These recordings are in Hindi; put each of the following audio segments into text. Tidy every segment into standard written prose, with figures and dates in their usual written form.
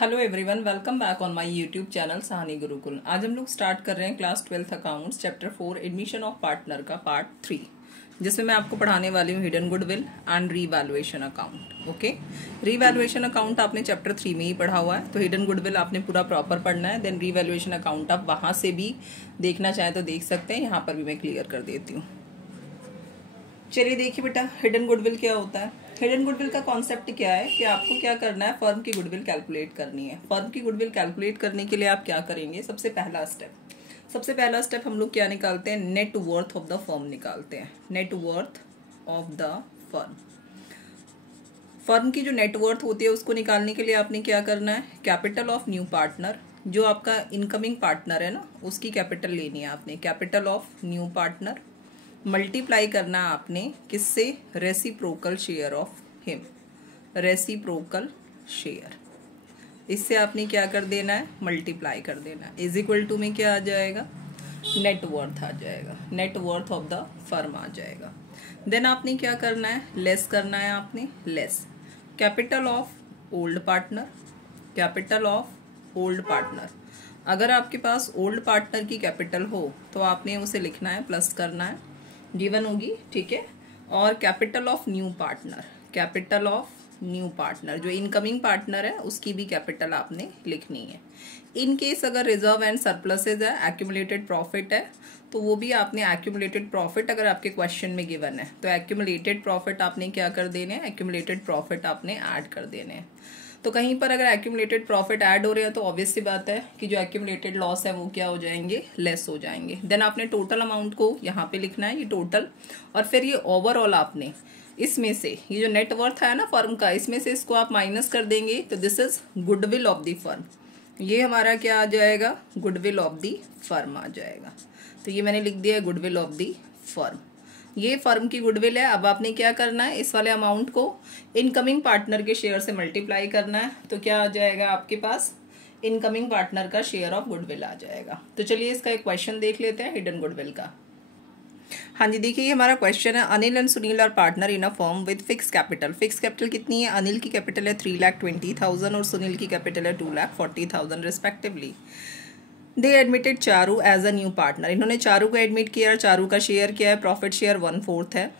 Hello everyone, welcome back on my YouTube channel Sahani Gurukul. आज हम लोग स्टार्ट कर रहे हैं class 12th accounts chapter 4 admission of partner का पार्ट 3, जिसमें मैं आपको पढ़ाने वाली हूँ hidden goodwill and revaluation account. Okay, revaluation account आपने चैप्टर 3 में ही पढ़ा हुआ है, तो हिडन गुडविल आपने पूरा प्रॉपर पढ़ना है। देन रीवैल्यूएशन अकाउंट आप वहाँ से भी देखना चाहें तो देख सकते हैं, यहाँ पर भी मैं क्लियर कर देती हूँ। चलिए देखिए बेटा, हिडन गुडविल क्या होता है। हिडन गुडविल का कॉन्सेप्ट क्या है कि आपको क्या करना है, फर्म की गुडविल कैलकुलेट करनी है। फर्म की गुडविल कैलकुलेट करने के लिए आप क्या करेंगे, सबसे पहला स्टेप हम लोग क्या निकालते हैं, net worth of the firm निकालते हैं। Net worth of the firm, firm की जो नेट वर्थ होती है उसको निकालने के लिए आपने क्या करना है, कैपिटल ऑफ न्यू पार्टनर, जो आपका इनकमिंग पार्टनर है ना, उसकी कैपिटल लेनी है आपने, capital of new partner multiply करना आपने किससे, reciprocal share of him, reciprocal share, इससे आपने क्या कर देना है, मल्टीप्लाई कर देना है। इज इक्वल टू में क्या आ जाएगा, नेट वर्थ आ जाएगा, net worth of the firm आ जाएगा। देन आपने क्या करना है, लेस करना है आपने, less capital of old partner, capital of old partner. अगर आपके पास ओल्ड पार्टनर की कैपिटल हो तो आपने उसे लिखना है, प्लस करना है, गिवन होगी, ठीक है। और capital of new partner, capital of new partner जो इनकमिंग पार्टनर है उसकी भी कैपिटल आपने लिखनी है। इन केस अगर रिजर्व एंड सरप्लसेज है, एक्यूमुलेटेड प्रॉफिट है, तो वो भी आपने एक्यूमुलेटेड प्रॉफिट अगर आपके क्वेश्चन में गिवन है तो एक्यूमुलेटेड प्रॉफिट आपने क्या कर देने हैं, एक्यूमुलेटेड प्रॉफिट आपने ऐड कर देने हैं। तो कहीं पर अगर एक्यूमुलेटेड प्रॉफिट ऐड हो रहे हैं तो ऑब्वियस सी बात है कि जो एक्यूमुलेटेड लॉस है वो क्या हो जाएंगे, लेस हो जाएंगे। देन आपने टोटल अमाउंट को यहाँ पे लिखना है, ये टोटल, और फिर ये ओवरऑल आपने इसमें से ये जो नेट वर्थ है ना फर्म का, इसमें से इसको आप माइनस कर देंगे तो this is goodwill of the firm, ये हमारा क्या आ जाएगा, गुडविल ऑफ द फर्म आ जाएगा। तो ये मैंने लिख दिया है गुडविल ऑफ द फर्म, ये फर्म की गुडविल है। अब आपने क्या करना है, इस वाले अमाउंट को इनकमिंग पार्टनर के शेयर से मल्टीप्लाई करना है, तो क्या आ जाएगा आपके पास, इनकमिंग पार्टनर का शेयर ऑफ गुडविल आ जाएगा। तो चलिए इसका एक क्वेश्चन देख लेते हैं हिडन गुडविल का। हाँ जी, देखिए ये हमारा क्वेश्चन है, Anil and Sunil are partner in a firm with fix capital. Fix capital कितनी है, अनिल की कैपिटल है 3,20,000 और सुनील की कैपिटल है 2,40,000 respectively. They admitted Charu as a new partner, इन्होंने चारू को एडमिट किया, चारू का शेयर क्या है, प्रॉफिट शेयर 1/4 है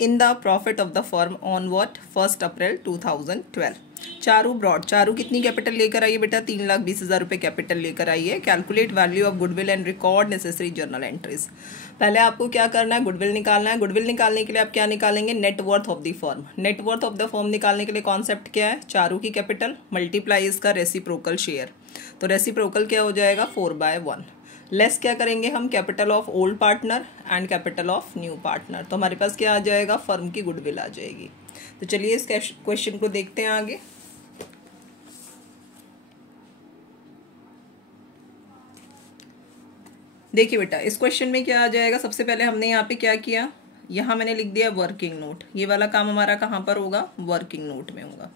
in the profit of the firm on what, 1 April 2012। Charu brought, Charu कितनी कैपिटल लेकर आई है बेटा, 3,20,000 रुपये कैपिटल लेकर आई है। Calculate value of goodwill and record necessary journal entries. पहले आपको क्या करना है, गुडविल निकालना है। गुडविल निकालने के लिए आप क्या निकालेंगे, net worth of the firm. Net worth of the firm निकालने के लिए कॉन्सेप्ट क्या है, चारू की कैपिटल मल्टीप्लाई इसका रेसिप्रोकल शेयर, तो रेसिप्रोकल क्या हो जाएगा, 4/1। लेस क्या करेंगे हम, capital of old partner and capital of new partner, तो हमारे पास क्या आ जाएगा, फर्म की गुडविल आ जाएगी। तो चलिए इस क्वेश्चन को देखते हैं आगे। देखिए बेटा, इस क्वेश्चन में क्या आ जाएगा, सबसे पहले हमने यहाँ पे क्या किया, यहाँ मैंने लिख दिया वर्किंग नोट। ये वाला काम हमारा कहाँ पर होगा, वर्किंग नोट में होगा।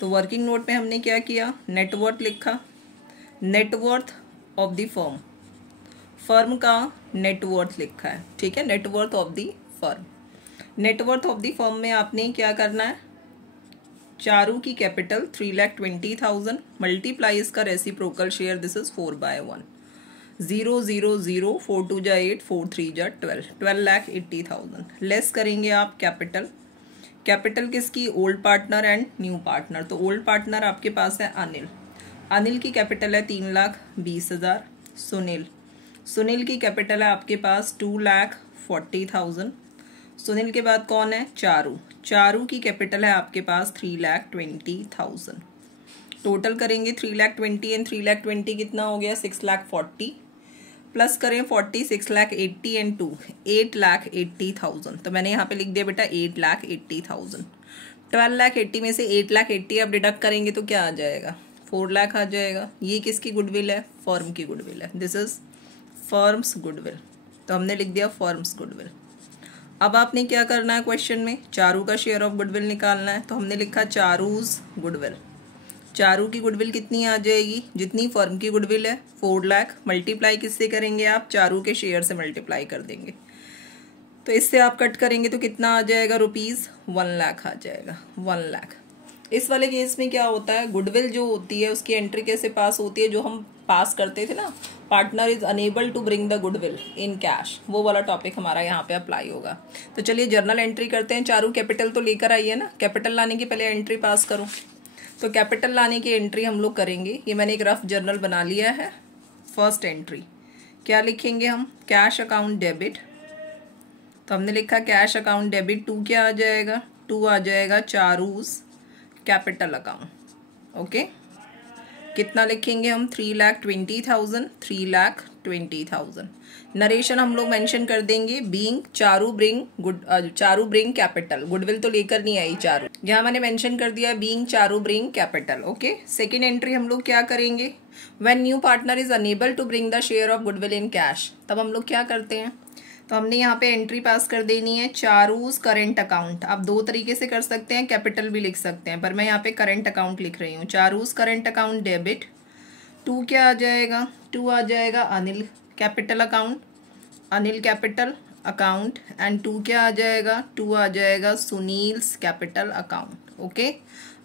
तो वर्किंग नोट में हमने क्या किया, नेटवर्थ लिखा, net worth of the firm, firm का नेटवर्थ लिखा है, ठीक है, net worth of the firm. Net worth of the firm में आपने क्या करना है, चारू की कैपिटल 3,20,000 मल्टीप्लाई इसका रेसिप्रोकल शेयर, दिस इज 4/1। 0 0 0 4 2 जा 8 4 3 जा 12, 12,80,000। लेस करेंगे आप कैपिटल, कैपिटल किसकी, old partner and new partner. तो ओल्ड पार्टनर आपके पास है अनिल, अनिल की कैपिटल है 3,20,000। सुनील की कैपिटल है आपके पास 2,40,000। सुनील के बाद कौन है, चारू, चारू की कैपिटल है आपके पास 3,20,000। टोटल करेंगे 3,20,000 एंड 3,20,000 कितना हो गया, 6,40,000, प्लस करें 40, 6,80,000 एंड 2, 8,80,000। तो मैंने यहाँ पे लिख दिया बेटा 8,80,000। 12,80,000 में से 8,80,000 अब डिडक्ट करेंगे तो क्या आ जाएगा, 4 लाख आ जाएगा। ये किसकी गुडविल है, फर्म की गुडविल है, दिस इज फर्म्स गुडविल, तो हमने लिख दिया फर्म्स गुडविल। अब आपने क्या करना है, क्वेश्चन में चारू का शेयर ऑफ गुडविल निकालना है, तो हमने लिखा चारूज गुडविल। चारू की गुडविल कितनी आ जाएगी, जितनी फर्म की गुडविल है 4 लाख, मल्टीप्लाई किससे करेंगे आप, चारू के शेयर से मल्टीप्लाई कर देंगे, तो इससे आप कट करेंगे तो कितना आ जाएगा, ₹1 लाख आ जाएगा, 1 लाख। इस वाले केस में क्या होता है, गुडविल जो होती है उसकी एंट्री कैसे पास होती है, जो हम पास करते थे ना, partner is unable to bring the goodwill in cash, वो वाला टॉपिक हमारा यहाँ पे अप्लाई होगा। तो चलिए जर्नल एंट्री करते हैं। चारू कैपिटल तो लेकर आई है ना, कैपिटल लाने की पहले एंट्री पास करो। तो कैपिटल लाने की एंट्री हम लोग करेंगे। ये मैंने एक रफ जर्नल बना लिया है। फर्स्ट एंट्री क्या लिखेंगे हम, कैश अकाउंट डेबिट। तो हमने लिखा कैश अकाउंट डेबिट, टू क्या आ जाएगा, टू आ जाएगा चारूज कैपिटल अकाउंट। ओके, कितना लिखेंगे हम, 3,20,000, 3,20,000। नरेशन हम लोग मेंशन कर देंगे, being Charu bring capital, goodwill तो लेकर नहीं आई चारू, यहाँ मैंने मेंशन कर दिया being Charu bring capital. Okay, second entry हम लोग क्या करेंगे, when new partner is unable to bring the share of goodwill in cash, तब हम लोग क्या करते हैं, तो हमने यहाँ पे एंट्री पास कर देनी है चारूज करेंट अकाउंट। आप दो तरीके से कर सकते हैं, कैपिटल भी लिख सकते हैं, पर मैं यहाँ पे करेंट अकाउंट लिख रही हूँ। Charu's current account debit, to क्या आ जाएगा, टू आ जाएगा Anil capital account, Anil capital account, and to क्या आ जाएगा, टू आ जाएगा Sunil's capital account. Okay,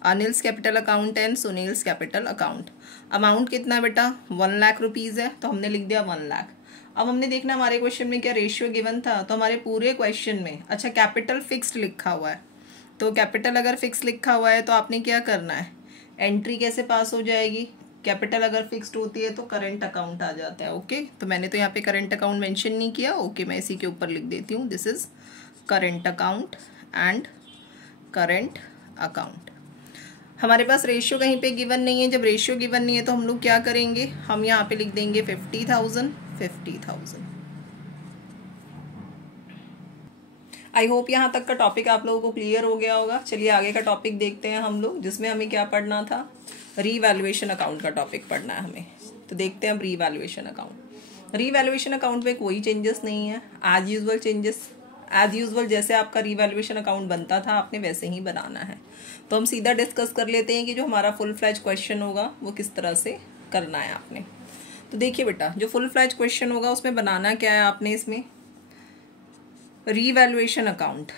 Anil's capital account and Sunil's capital account. Amount कितना बेटा, 1 लाख रुपीज़ है, तो हमने लिख दिया 1 लाख। अब हमने देखना हमारे क्वेश्चन में क्या रेशियो गिवन था, तो हमारे पूरे क्वेश्चन में अच्छा कैपिटल फिक्स्ड लिखा हुआ है। तो कैपिटल अगर फिक्स लिखा हुआ है तो आपने क्या करना है, एंट्री कैसे पास हो जाएगी, कैपिटल अगर फिक्स्ड होती है तो करंट अकाउंट आ जाता है। ओके, तो मैंने तो यहाँ पे करंट अकाउंट मेंशन नहीं किया। ओके, मैं इसी के ऊपर लिख देती हूँ, this is current account and current account. हमारे पास रेशियो कहीं पे गिवन नहीं है। जब रेशियो गिवन नहीं है तो हम लोग क्या करेंगे, हम यहाँ पे लिख देंगे 50,000, 50,000। आई होप यहाँ तक का टॉपिक आप लोगों को क्लियर हो गया होगा। चलिए आगे का टॉपिक देखते हैं हम लोग, जिसमें हमें क्या पढ़ना था, रीवैल्यूएशन अकाउंट का टॉपिक पढ़ना है हमें। तो देखते हैं अब रीवैल्यूएशन अकाउंट। रीवैल्यूएशन अकाउंट में कोई चेंजेस नहीं है, as usual changes, as usual जैसे आपका रीवैल्यूएशन अकाउंट बनता था आपने वैसे ही बनाना है। तो हम सीधा डिस्कस कर लेते हैं कि जो हमारा फुल फ्लैज क्वेश्चन होगा वो किस तरह से करना है आपने। तो देखिए बेटा, जो फुल फ्लैज क्वेश्चन होगा उसमें बनाना क्या है आपने, इसमें रीवैल्यूएशन अकाउंट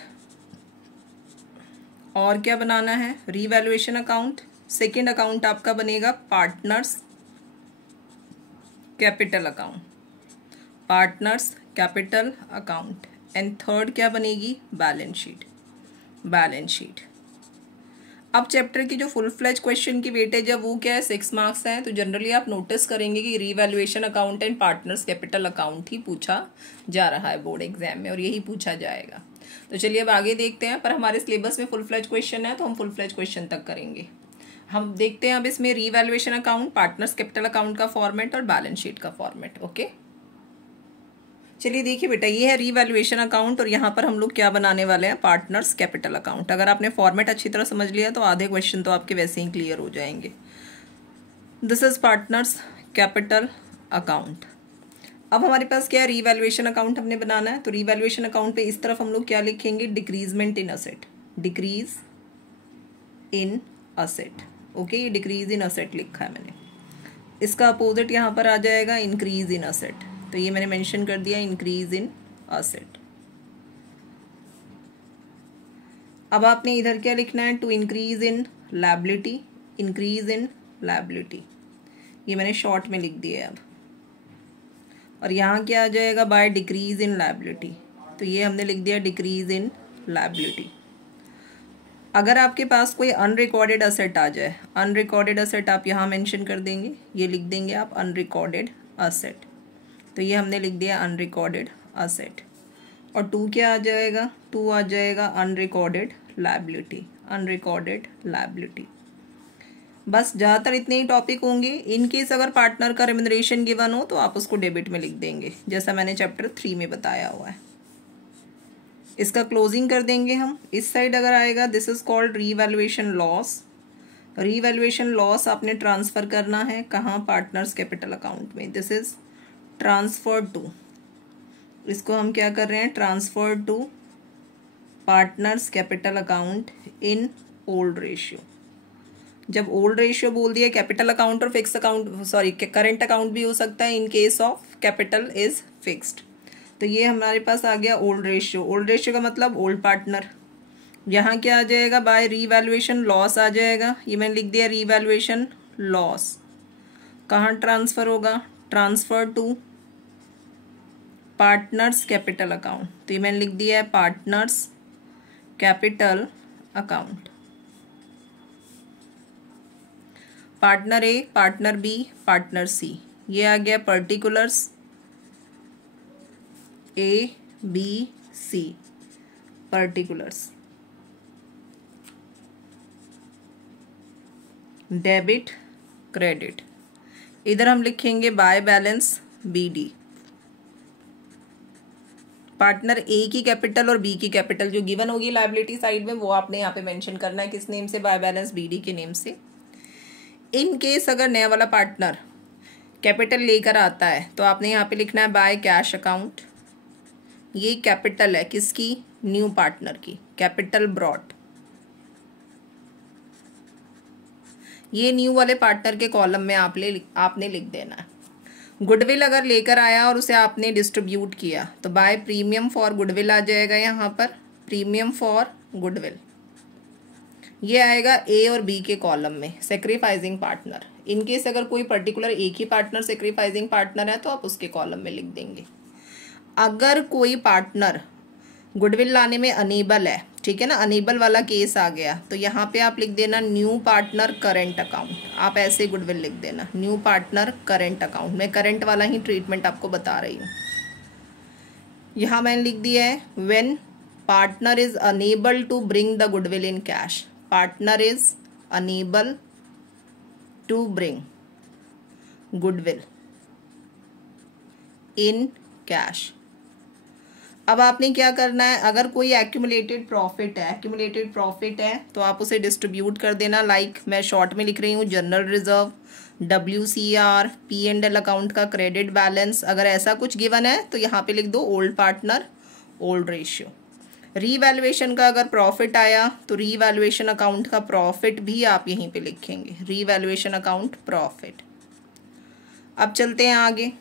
और क्या बनाना है, रीवैल्यूएशन अकाउंट। सेकेंड अकाउंट आपका बनेगा partners capital account, partners capital account, and third क्या बनेगी, बैलेंस शीट, बैलेंस शीट। अब चैप्टर की जो फुल फ्लैज क्वेश्चन की वेटेज है वो क्या है, 6 मार्क्स है। तो जनरली आप नोटिस करेंगे कि revaluation account and partners capital account ही पूछा जा रहा है बोर्ड एग्जाम में, और यही पूछा जाएगा। तो चलिए अब आगे देखते हैं, पर हमारे सिलेबस में फुल फ्लैज क्वेश्चन है तो हम फुल फ्लैज क्वेश्चन तक करेंगे। हम देखते हैं अब इसमें revaluation account, partners capital account का फॉर्मेट और बैलेंस शीट का फॉर्मेट। ओके, चलिए देखिए बेटा, ये है रीवैल्यूएशन अकाउंट और यहाँ पर हम लोग क्या बनाने वाले हैं, पार्टनर्स कैपिटल अकाउंट। अगर आपने फॉर्मेट अच्छी तरह समझ लिया तो आधे क्वेश्चन तो आपके वैसे ही क्लियर हो जाएंगे। This is partners capital account. अब हमारे पास क्या है, रीवैल्यूएशन अकाउंट हमने बनाना है। तो रीवैल्यूएशन अकाउंट पे इस तरफ हम लोग क्या लिखेंगे, decreasement in asset, decrease in asset. Okay, ये डिक्रीज इन असेट लिखा है मैंने। इसका अपोजिट यहाँ पर आ जाएगा इंक्रीज इन असेट, तो ये मैंने मेंशन कर दिया इंक्रीज इन असेट। अब आपने इधर क्या लिखना है, to increase in liability, increase in liability, ये मैंने शॉर्ट में लिख दिया है अब। और यहाँ क्या आ जाएगा, बाय डिक्रीज इन लायबिलिटी, तो ये हमने लिख दिया डिक्रीज इन लायबिलिटी। अगर आपके पास कोई अनरिकॉर्डेड असेट आ जाए, अनरिकॉर्डेड असेट आप यहाँ मेंशन कर देंगे, ये लिख देंगे आप अनरिकॉर्डेड असेट, तो ये हमने लिख दिया अनरिकॉर्डेड असेट। और टू क्या आ जाएगा, टू आ जाएगा अनरिकॉर्डेड लायबिलिटी, अनरिकॉर्डेड लायबिलिटी। बस ज़्यादातर इतने ही टॉपिक होंगे। इन केस अगर पार्टनर का रेम्यूनरेशन गिवन हो तो आप उसको डेबिट में लिख देंगे, जैसा मैंने चैप्टर 3 में बताया हुआ है। इसका क्लोजिंग कर देंगे हम। इस साइड अगर आएगा, this is called revaluation loss. Revaluation loss आपने ट्रांसफर करना है कहाँ, पार्टनर्स कैपिटल अकाउंट में। दिस इज ट्रांसफर टू, इसको हम क्या कर रहे हैं, transfer to partners capital account in old ratio. जब ओल्ड रेशियो बोल दिया, कैपिटल अकाउंट और fix account, sorry current account भी हो सकता है in case of capital is fixed. तो ये हमारे पास आ गया ओल्ड रेशियो। ओल्ड रेशियो का मतलब ओल्ड पार्टनर, यहाँ क्या आ जाएगा, बाय रीवैल्यूएशन लॉस आ जाएगा। ये मैंने लिख दिया रीवैल्यूएशन लॉस। कहाँ ट्रांसफर होगा, transfer to partners capital account. तो ये मैंने लिख दिया है partners capital account. Partner A, partner B, partner C, ये आ गया particulars A B C, particulars. Debit credit, इधर हम लिखेंगे by balance B D. Partner A की कैपिटल और बी की कैपिटल जो गिवन होगी लायबिलिटी साइड में, वो आपने यहाँ पे मेंशन करना है किस नेम से, बाय बैलेंस बी डी के नेम से। इन केस अगर नया वाला पार्टनर कैपिटल लेकर आता है तो आपने यहाँ पे लिखना है बाय कैश अकाउंट। ये कैपिटल है किसकी, न्यू पार्टनर की, कैपिटल ब्रॉट। ये न्यू वाले पार्टनर के कॉलम में आपने लिख देना है। गुडविल अगर लेकर आया और उसे आपने डिस्ट्रीब्यूट किया तो बाय प्रीमियम फॉर गुडविल आ जाएगा, यहाँ पर प्रीमियम फॉर गुडविल। ये आएगा ए और बी के कॉलम में, सेक्रीफाइसिंग पार्टनर। इनकेस अगर कोई पर्टिकुलर एक ही पार्टनर सेक्रीफाइसिंग पार्टनर है तो आप उसके कॉलम में लिख देंगे। अगर कोई पार्टनर गुडविल लाने में अनेबल है, ठीक है ना, अनेबल वाला केस आ गया, तो यहाँ पे आप लिख देना न्यू पार्टनर करेंट अकाउंट। आप ऐसे गुडविल लिख देना न्यू पार्टनर करेंट अकाउंट। मैं करेंट वाला ही ट्रीटमेंट आपको बता रही हूँ। यहाँ मैंने लिख दिया है when partner is unable to bring the goodwill in cash. Partner is unable to bring goodwill in cash. अब आपने क्या करना है, अगर कोई एक्यूमुलेटेड प्रॉफिट है तो आप उसे डिस्ट्रीब्यूट कर देना। लाइक मैं शॉर्ट में लिख रही हूँ general reserve, WCR, P&L account का क्रेडिट बैलेंस। अगर ऐसा कुछ गिवन है तो यहाँ पे लिख दो old partner old ratio. Revaluation का अगर प्रॉफिट आया तो रीवैल्यूएशन अकाउंट का प्रॉफिट भी आप यहीं पे लिखेंगे, रीवैल्यूएशन अकाउंट प्रॉफिट। अब चलते हैं आगे।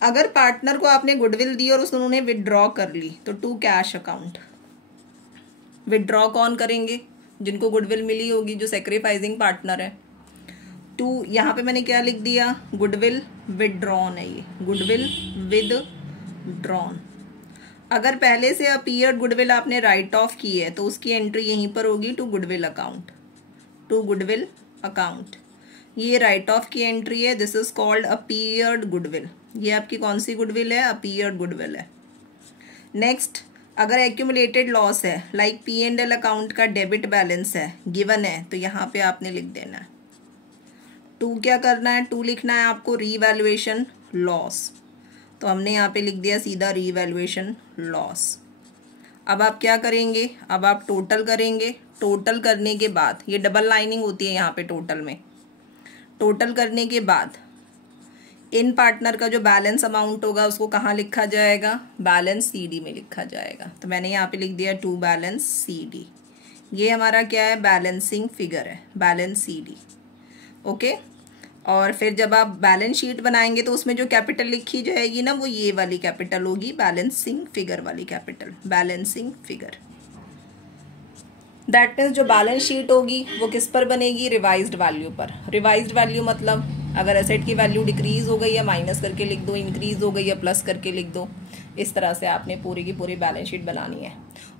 अगर पार्टनर को आपने गुडविल दी और उन्होंने विदड्रॉ कर ली तो टू कैश अकाउंट। विदड्रॉ कौन करेंगे, जिनको गुडविल मिली होगी, जो सेक्रीफाइसिंग पार्टनर है। टू यहाँ पे मैंने क्या लिख दिया, गुडविल विदड्रॉन है, ये गुडविल विदड्रॉन। अगर पहले से अपीयर्ड गुडविल आपने राइट ऑफ की है तो उसकी एंट्री यहीं पर होगी to goodwill account, to goodwill account. ये राइट ऑफ की एंट्री है, this is called appeared goodwill. ये आपकी कौन सी गुडविल है, अपीयर्ड गुडविल है। नेक्स्ट, अगर एक्यूमुलेटेड लॉस है, लाइक P&L अकाउंट का डेबिट बैलेंस है, गिवन है, तो यहाँ पे आपने लिख देना है टू। क्या करना है, टू लिखना है आपको रीवैल्यूएशन लॉस। तो हमने यहाँ पे लिख दिया सीधा रीवैल्यूएशन लॉस। अब आप क्या करेंगे, अब आप टोटल करेंगे। टोटल करने के बाद, ये डबल लाइनिंग होती है यहाँ पे टोटल में, टोटल करने के बाद इन पार्टनर का जो बैलेंस अमाउंट होगा उसको कहाँ लिखा जाएगा, बैलेंस CD में लिखा जाएगा। तो मैंने यहाँ पे लिख दिया टू बैलेंस CD। ये हमारा क्या है, बैलेंसिंग फिगर है, बैलेंस CD। ओके। और फिर जब आप बैलेंस शीट बनाएंगे तो उसमें जो कैपिटल लिखी जाएगी ना, वो ये वाली कैपिटल होगी, बैलेंसिंग फिगर वाली capital, balancing figure. That means जो बैलेंस शीट होगी वो किस पर बनेगी, रिवाइज्ड वैल्यू पर। रिवाइज्ड वैल्यू मतलब अगर एसेट की वैल्यू डिक्रीज हो गई है माइनस करके लिख दो, इंक्रीज हो गई है प्लस करके लिख दो। इस तरह से आपने पूरी की पूरी बैलेंस शीट बनानी है।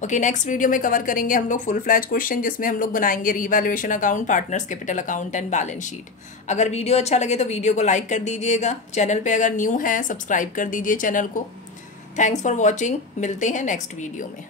ओके, नेक्स्ट वीडियो में कवर करेंगे हम लोग फुल फ्लैज क्वेश्चन, जिसमें हम लोग बनाएंगे revaluation account, partners capital account and balance sheet. अगर वीडियो अच्छा लगे तो वीडियो को लाइक कर दीजिएगा। चैनल पे अगर न्यू है सब्सक्राइब कर दीजिए चैनल को। थैंक्स फॉर वॉचिंग, मिलते हैं नेक्स्ट वीडियो में।